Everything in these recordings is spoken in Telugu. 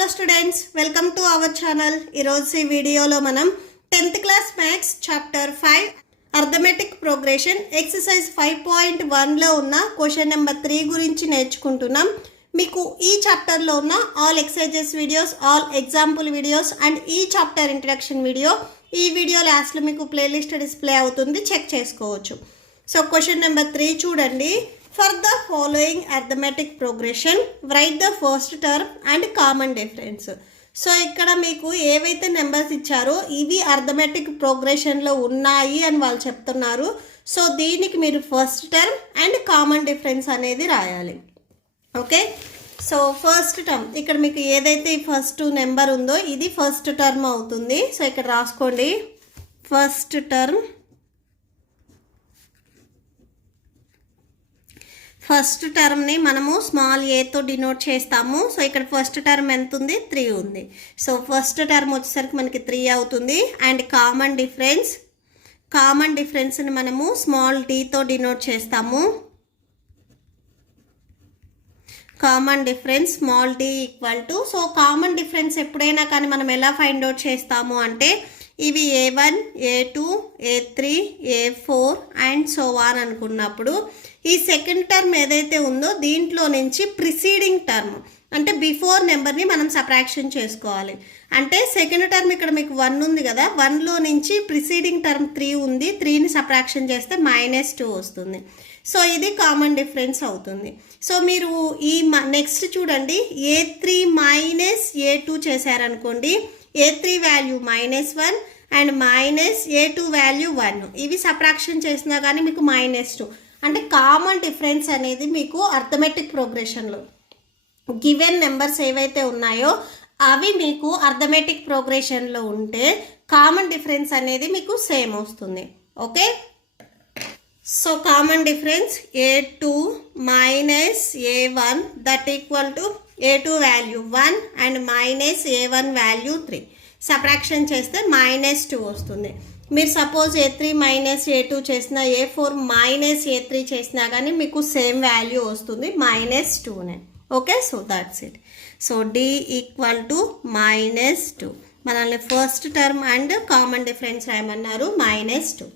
Hello students, welcome to our channel. ఈరోజు ఈ వీడియోలో మనం 10th class maths chapter 5 arithmetic progression exercise 5.1లో ఉన్న క్వశ్చన్ నెంబర్ 3 గురించి నేర్చుకుంటున్నాం. మీకు ఈ చాప్టర్లో ఉన్న all exercises videos, all example videos and ఈ చాప్టర్ ఇంట్రడక్షన్ వీడియో ఈ వీడియో లాస్ట్లో మీకు ప్లేలిస్ట్ డిస్ప్లే అవుతుంది, చెక్ చేసుకోవచ్చు. సో క్వశ్చన్ నెంబర్ 3 చూడండి. For the following arithmetic progression, write the first term and common difference. So ఇక్కడ మీకు ఏవైతే నెంబర్స్ ఇచ్చారో ఇవి అర్థమెటిక్ ప్రోగ్రెషన్లో ఉన్నాయి అని వాళ్ళు చెప్తున్నారు. సో దీనికి మీరు first term and common difference అనేది రాయాలి. ఓకే, సో ఫస్ట్ టర్మ్ ఇక్కడ మీకు ఏదైతే ఫస్ట్ నెంబర్ ఉందో ఇది ఫస్ట్ టర్మ్ అవుతుంది. సో ఇక్కడ రాసుకోండి, ఫస్ట్ టర్మ్. ఫస్ట్ టర్మ్ని మనము స్మాల్ ఏతో డినోట్ చేస్తాము. సో ఇక్కడ ఫస్ట్ టర్మ్ ఎంత ఉంది? 3 ఉంది. సో ఫస్ట్ టర్మ్ వచ్చేసరికి మనకి 3 అవుతుంది. అండ్ కామన్ డిఫరెన్స్ని మనము స్మాల్ టీతో డినోట్ చేస్తాము. Common difference small t equal to, so common difference ఎప్పుడైనా కానీ మనం ఎలా ఫైండ్ అవుట్ చేస్తాము అంటే ఇవి A1, A2, A3, A4 and so on అనుకున్నప్పుడు ఈ సెకండ్ టర్మ్ ఏదైతే ఉందో దీంట్లో నుంచి ప్రిసీడింగ్ టర్మ్ అంటే బిఫోర్ నెంబర్ని మనం సబ్ట్రాక్షన్ చేసుకోవాలి. అంటే సెకండ్ టర్మ్ ఇక్కడ మీకు 1 ఉంది కదా, 1లో నుంచి ప్రిసీడింగ్ టర్మ్ 3 ఉంది, 3ని సబ్ట్రాక్షన్ చేస్తే -2 వస్తుంది. సో ఇది కామన్ డిఫరెన్స్ అవుతుంది. సో మీరు ఈ నెక్స్ట్ చూడండి, A3 - A2 చేశారనుకోండి, A3 value -1 and A2 value 1, ఇవి సబ్ట్రాక్షన్ చేసినా కానీ మీకు -2. అంటే కామన్ డిఫరెన్స్ అనేది మీకు అర్థమెటిక్ ప్రోగ్రెషన్లో గివెన్ నెంబర్స్ ఏవైతే ఉన్నాయో అవి మీకు అర్థమెటిక్ ప్రోగ్రెషన్లో ఉంటే కామన్ డిఫరెన్స్ అనేది మీకు సేమ్ వస్తుంది. Okay, so common difference A2 - A1 that equal to A2 value 1 and A1 value 3. Subtraction చేస్తే -2 వస్తుంది. మీరు సపోజ్ A3 - A2 చేసినా, A4 - A3 చేసినా కానీ మీకు సేమ్ వాల్యూ వస్తుంది, -2నే. Okay, so that's it. So D equal to -2. మనల్ని first term and common difference రాయమన్నారు, -2.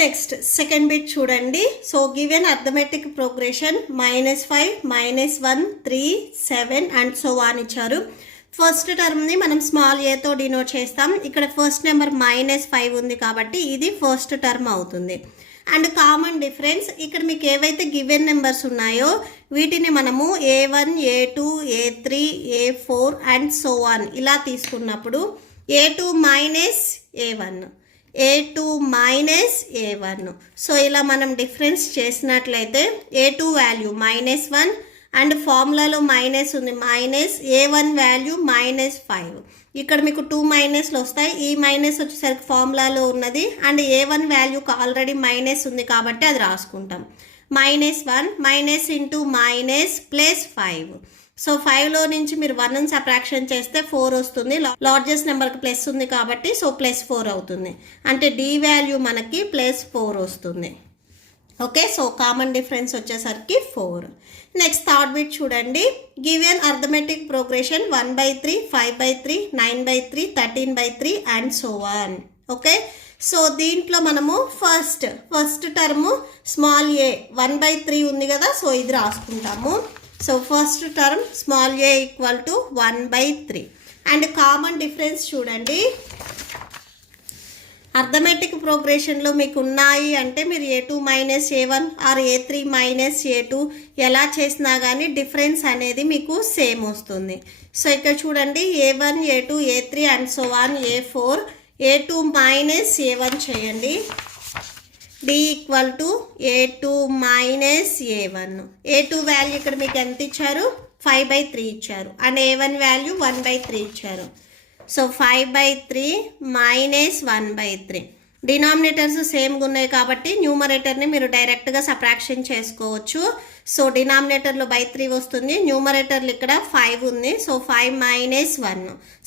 నెక్స్ట్ సెకండ్ బిట్ చూడండి. So given arithmetic progression -5, -1, 3, 7 and so on ఇచ్చారు. ఫస్ట్ టర్మ్ని మనం స్మాల్ ఏతో డినోట్ చేస్తాం. ఇక్కడ ఫస్ట్ నెంబర్ -5 ఉంది కాబట్టి ఇది ఫస్ట్ టర్మ్ అవుతుంది. అండ్ కామన్ డిఫరెన్స్ ఇక్కడ మీకు ఏవైతే గివెన్ నెంబర్స్ ఉన్నాయో వీటిని మనము A1, A2, A3, A4 and so on ఇలా తీసుకున్నప్పుడు A2 - A1, A2 - A1. So ఇలా మనం డిఫరెన్స్ చేసినట్లయితే A2 వాల్యూ -1 అండ్ ఫార్ములాలో మైనస్ ఉంది, A1 వాల్యూ -5. ఇక్కడ మీకు 2 మైనస్లు వస్తాయి. ఈ మైనస్ వచ్చేసరికి ఫార్ములాలో ఉన్నది అండ్ A1 వాల్యూకి ఆల్రెడీ మైనస్ ఉంది కాబట్టి అది రాసుకుంటాం. -1 - +5. సో 5లో నుంచి మీరు 1ని సబ్ట్రాక్షన్ చేస్తే 4 వస్తుంది. లార్జెస్ట్ నెంబర్కి ప్లస్ ఉంది కాబట్టి సో +4 అవుతుంది. అంటే D వాల్యూ మనకి +4 వస్తుంది. ఓకే, సో కామన్ డిఫరెన్స్ వచ్చేసరికి 4. నెక్స్ట్ థర్డ్ బిట్ చూడండి. Given arithmetic progression 1/3, 5/3, 9/3, 13/3 and so on. Okay, so దీంట్లో మనము ఫస్ట్ టర్మ్ స్మాల్ ఏ 1/3 ఉంది కదా, సో ఇది రాసుకుంటాము. So first term small A equal to 1/3. And common difference చూడండి. అర్థమెటిక్ ప్రోగ్రెషన్లో మీకు ఉన్నాయి అంటే మీరు A2 - A1 are A3 - A2 ఎలా చేసినా కానీ డిఫరెన్స్ అనేది మీకు సేమ్ వస్తుంది. సో ఇక్కడ చూడండి, A1, A2, A3 and so on A4, A2 - A1 చేయండి. D equal to A2 - A1. A2 value ఇక్కడ మీకు ఎంత ఇచ్చారు? 5/3 ఇచ్చారు. అండ్ A1 వాల్యూ 1/3 ఇచ్చారు. సో 5/3 - 1/3. డినామినేటర్స్ సేమ్గా ఉన్నాయి కాబట్టి న్యూమరేటర్ని మీరు డైరెక్ట్గా సబ్ట్రాక్షన్ చేసుకోవచ్చు. సో డినామినేటర్లో 3 వస్తుంది, న్యూమరేటర్లు ఇక్కడ 5 ఉంది. సో 5 - 1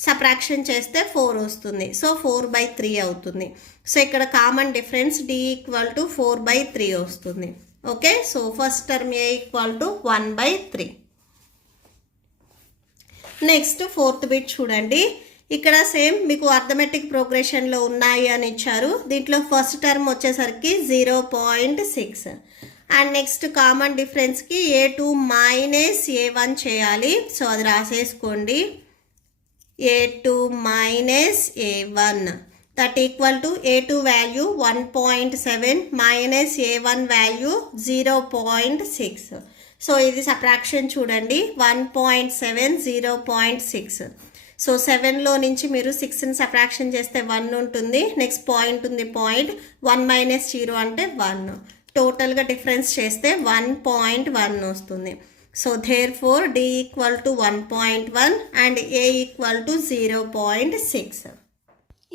సబ్ట్రాక్షన్ చేస్తే 4 వస్తుంది. సో 4/3 అవుతుంది. సో ఇక్కడ common difference D equal to 4/3 వస్తుంది. Okay, so first term A equal to 1/3. Next fourth bit చూడండి. ఇక్కడ సేమ్ మీకు అర్థమెటిక్ ప్రోగ్రెషన్లో ఉన్నాయి అని ఇచ్చారు. దీంట్లో ఫస్ట్ టర్మ్ వచ్చేసరికి 0.6 అండ్ నెక్స్ట్ కామన్ డిఫరెన్స్కి A2 మైనస్ A1 చేయాలి. సో అది రాసేసుకోండి. A2 minus A1 that equal to A2 value 1.7 minus A1 value 0.6. So ఇది సబ్ట్రాక్షన్ చూడండి. 1.7 0.6. సో 7లో నుంచి మీరు 6ని సబ్ట్రాక్షన్ చేస్తే 1 ఉంటుంది. నెక్స్ట్ పాయింట్ ఉంది, పాయింట్ 1 మైనస్ 0 అంటే 1. టోటల్గా డిఫరెన్స్ చేస్తే 1.1 వస్తుంది. So therefore D equal to 1.1 and A equal to 0.6.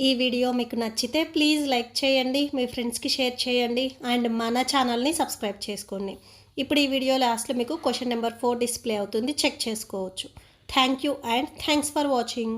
ఈ వీడియో మీకు నచ్చితే ప్లీజ్ లైక్ చేయండి, మీ ఫ్రెండ్స్కి షేర్ చేయండి అండ్ మన ఛానల్ని సబ్స్క్రైబ్ చేసుకోండి. ఇప్పుడు ఈ వీడియో లాస్ట్లో మీకు క్వశ్చన్ నెంబర్ 4 డిస్ప్లే అవుతుంది, చెక్ చేసుకోవచ్చు. Thank you and thanks for watching.